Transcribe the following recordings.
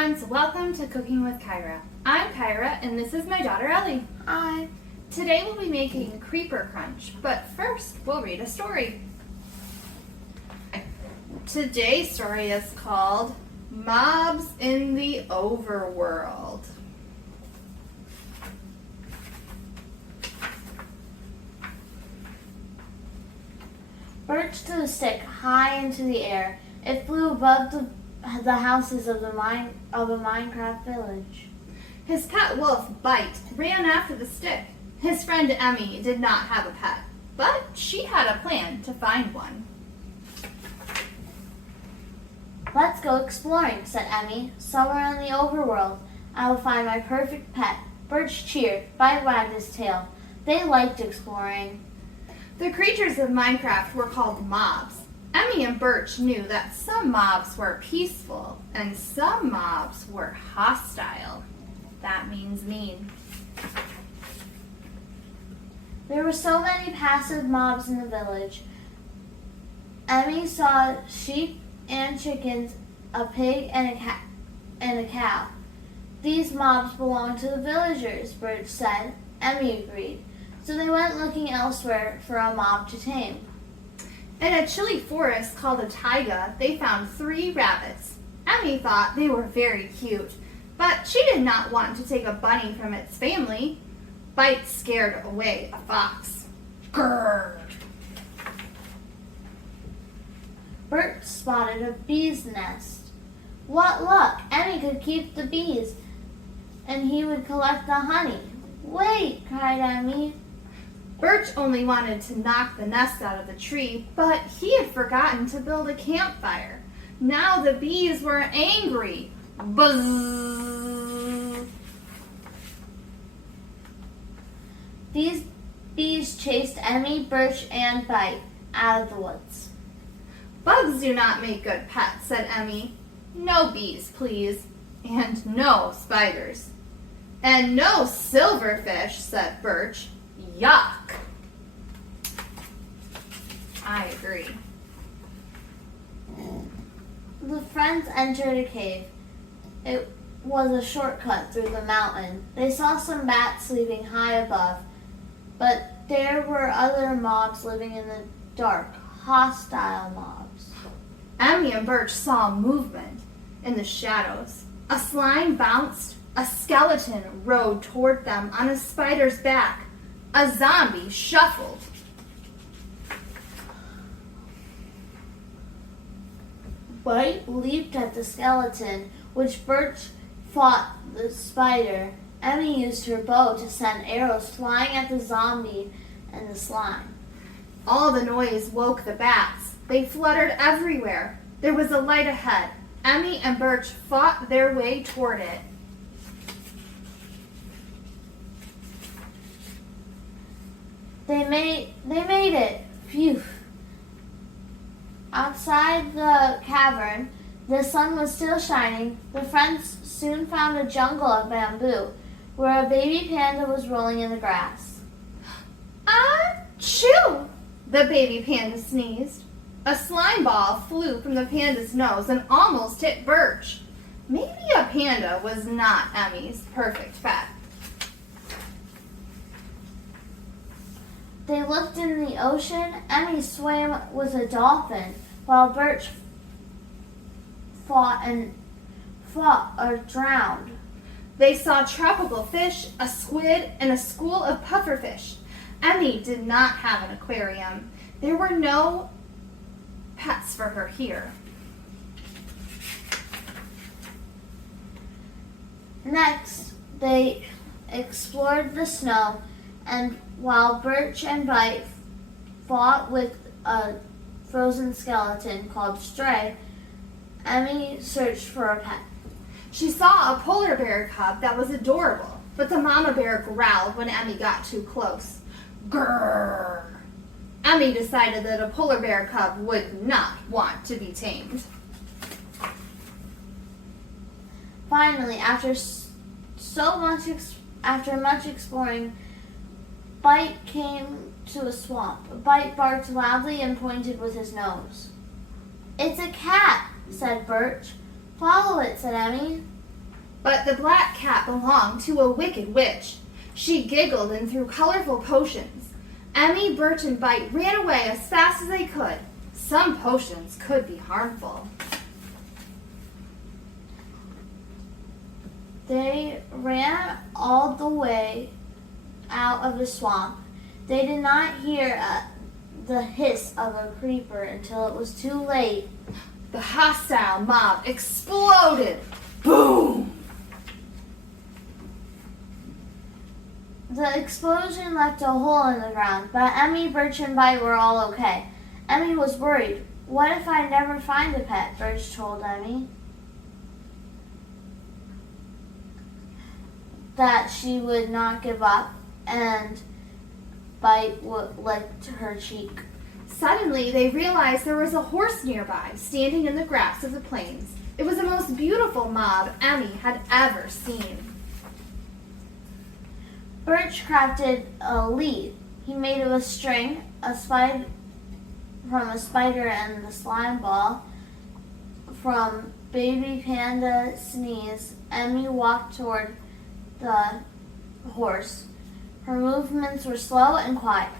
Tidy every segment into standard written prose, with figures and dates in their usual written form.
friends, welcome to Cooking with Kyra. I'm Kyra and this is my daughter Ellie. Hi. Today we'll be making creeper crunch, but first we'll read a story. Today's story is called Mobs in the Overworld. Birch threw a stick high into the air. It flew above the houses of a Minecraft village. His pet wolf, Bite, ran after the stick. His friend Emmy did not have a pet, but she had a plan to find one. Let's go exploring, said Emmy. Somewhere in the overworld, I will find my perfect pet. Birch cheered. Bite wagged his tail. They liked exploring. The creatures of Minecraft were called mobs. Emmy and Birch knew that some mobs were peaceful and some mobs were hostile. That means mean. There were so many passive mobs in the village. Emmy saw sheep and chickens, a pig and a cow. These mobs belong to the villagers, Birch said. Emmy agreed. So they went looking elsewhere for a mob to tame. In a chilly forest called a taiga, they found 3 rabbits. Emmy thought they were very cute, but she did not want to take a bunny from its family. Bite scared away a fox. Grrr! Birch spotted a bee's nest. What luck! Emmy could keep the bees, and he would collect the honey. Wait, cried Emmy. Birch only wanted to knock the nest out of the tree, but he had forgotten to build a campfire. Now the bees were angry. Buzz! These bees chased Emmy, Birch, and Bite out of the woods. Bugs do not make good pets, said Emmy. No bees, please. And no spiders. And no silverfish, said Birch. Yuck. I agree. The friends entered a cave. It was a shortcut through the mountain. They saw some bats sleeping high above, but there were other mobs living in the dark, hostile mobs. Emmy and Birch saw movement in the shadows. A slime bounced. A skeleton rode toward them on a spider's back. A zombie shuffled. Bite leaped at the skeleton, which Birch fought the spider. Emmy used her bow to send arrows flying at the zombie and the slime. All the noise woke the bats. They fluttered everywhere. There was a light ahead. Emmy and Birch fought their way toward it. They made it. Phew. Outside the cavern, the sun was still shining. The friends soon found a jungle of bamboo, where a baby panda was rolling in the grass. Achoo! The baby panda sneezed. A slime ball flew from the panda's nose and almost hit Birch. Maybe a panda was not Emmy's perfect pet. They looked in the ocean. Emmy swam with a dolphin, while Birch fought or drowned. They saw tropical fish, a squid, and a school of pufferfish. Emmy did not have an aquarium. There were no pets for her here. Next, they explored the snow, and while Birch and Bite fought with a frozen skeleton called Stray, Emmy searched for a pet. She saw a polar bear cub that was adorable, but the mama bear growled when Emmy got too close. Grrr! Emmy decided that a polar bear cub would not want to be tamed. Finally, after much exploring, Bite came to a swamp. Bite barked loudly and pointed with his nose. It's a cat, said Birch. Follow it, said Emmy. But the black cat belonged to a wicked witch. She giggled and threw colorful potions. Emmy, Birch, and Bite ran away as fast as they could. Some potions could be harmful. They ran all the way out of the swamp. They did not hear the hiss of a creeper until it was too late. The hostile mob exploded. Boom! The explosion left a hole in the ground, but Emmy, Birch, and Bite were all okay. Emmy was worried. What if I never find a pet? Birch told Emmy that she would not give up, and Bite licked her cheek. Suddenly, they realized there was a horse nearby, standing in the grass of the plains. It was the most beautiful mob Emmy had ever seen. Birch crafted a lead. He made it with string, from a spider and the slime ball. From baby panda sneeze, Emmy walked toward the horse. Her movements were slow and quiet.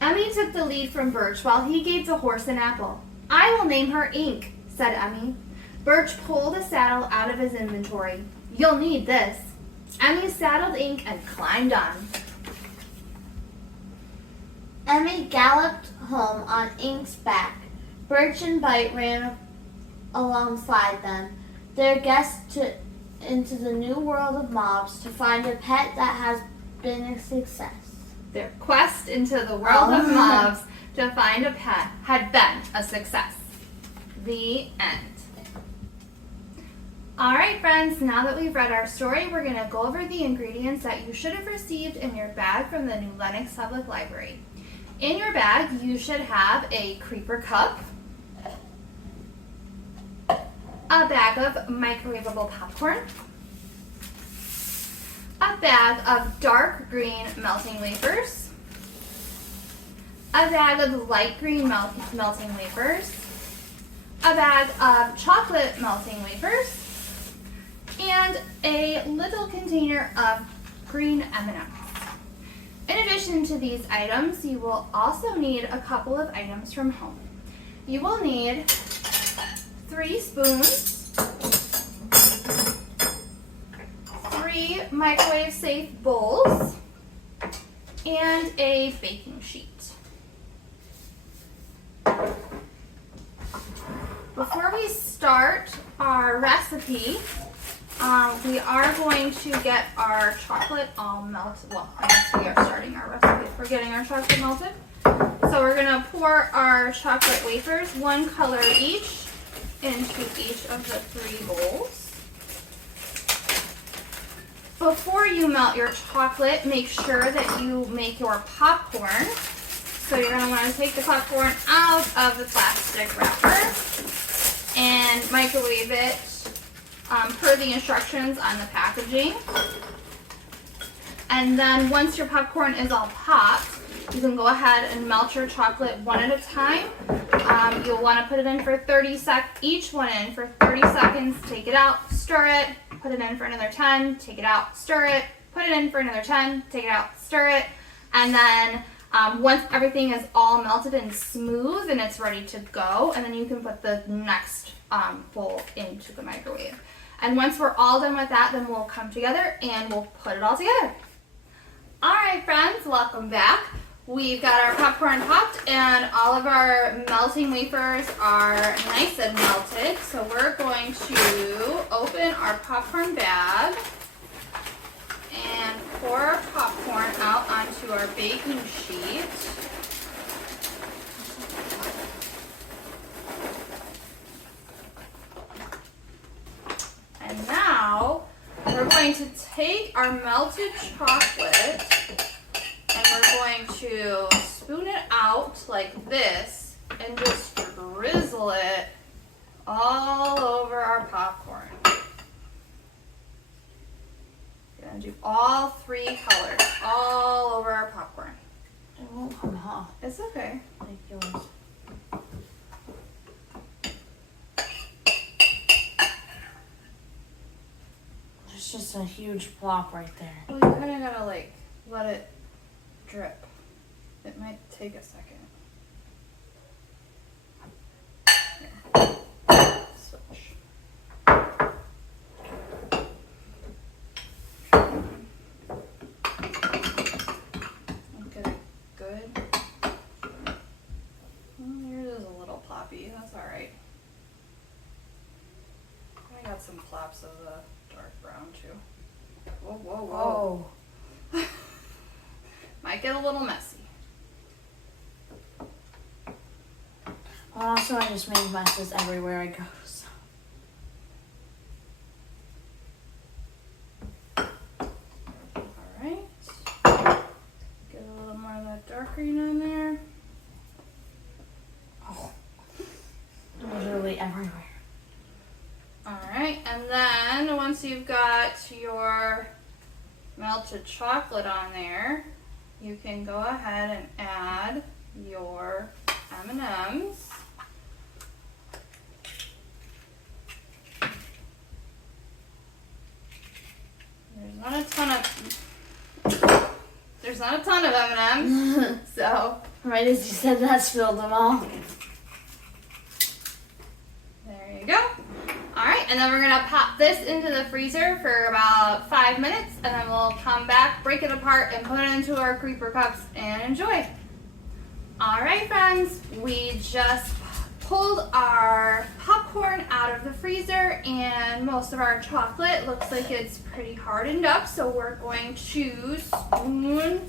Emmy took the lead from Birch while he gave the horse an apple. I will name her Ink, said Emmy. Birch pulled a saddle out of his inventory. You'll need this. Emmy saddled Ink and climbed on. Emmy galloped home on Ink's back. Birch and Bite ran alongside them, their guests into the new world of mobs to find a pet that has been a success. Their quest into the world of mobs to find a pet had been a success. The end. All right, friends, now that we've read our story, we're going to go over the ingredients that you should have received in your bag from the New Lenox Public Library. In your bag, you should have a creeper cup, a bag of microwavable popcorn, a bag of dark green melting wafers, a bag of light green melting wafers, a bag of chocolate melting wafers, and a little container of green M&Ms. In addition to these items, you will also need a couple of items from home. You will need 3 spoons, 3 microwave-safe bowls, and a baking sheet. Before we start our recipe, we are going to get our chocolate all melted. Well, I guess we are starting our recipe. We're getting our chocolate melted. So we're going to pour our chocolate wafers, 1 color each, into each of the 3 bowls. Before you melt your chocolate, make sure that you make your popcorn. So you're going to want to take the popcorn out of the plastic wrapper and microwave it per the instructions on the packaging. And then once your popcorn is all popped, you can go ahead and melt your chocolate one at a time. You'll want to put it in for 30 seconds, each one in for 30 seconds, take it out, stir it, put it in for another 10, take it out, stir it, put it in for another 10, take it out, stir it, and then once everything is all melted and smooth and it's ready to go, and then you can put the next bowl into the microwave. And once we're all done with that, then we'll come together and we'll put it all together. All right, friends, welcome back. We've got our popcorn popped and all of our melting wafers are nice and melted. So we're going to open our popcorn bag and pour our popcorn out onto our baking sheet. And now we're going to take our melted chocolate and we're going to spoon it out like this and just drizzle it all over our popcorn. We're going to do all 3 colors all over our popcorn. It won't come off It's okay. like yours. a huge plop right there. Well, you kind of gotta like let it drip. It might take a second. Here. Switch. Get it good. Well, yours is a little ploppy. That's all right. I got some plops of the dark brown too. Whoa, whoa, whoa. Might get a little messy. Well, also, I just made messes everywhere I go. So. Alright. Get a little more of that dark green on there. Oh. Literally everywhere. Alright, and then once you've got your melted chocolate on there, you can go ahead and add your M&Ms. There's not a ton of M&Ms, so Right as you said that, spilled them all. there you go. Alright, and then we're gonna pop this into the freezer for about 5 minutes, and then we'll come back, break it apart, and put it into our creeper cups and enjoy. Alright friends, we just pulled our popcorn out of the freezer, and most of our chocolate looks like it's pretty hardened up, so we're going to spoon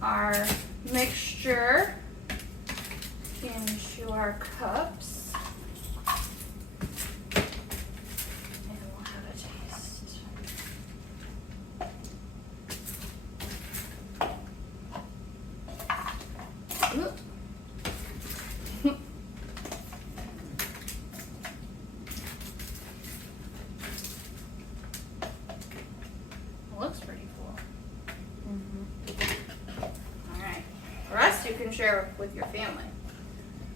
our mixture into our cups. And we'll have a taste. Oop. Looks pretty cool. All right. The rest you can share with your family.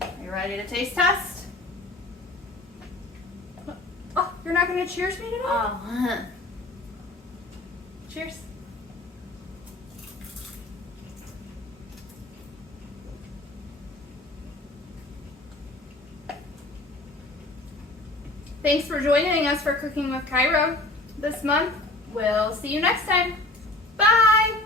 Are you ready to taste test? Oh, you're not going to cheers me today? Oh. Cheers. Thanks for joining us for Cooking with Kyra this month. We'll see you next time. Bye!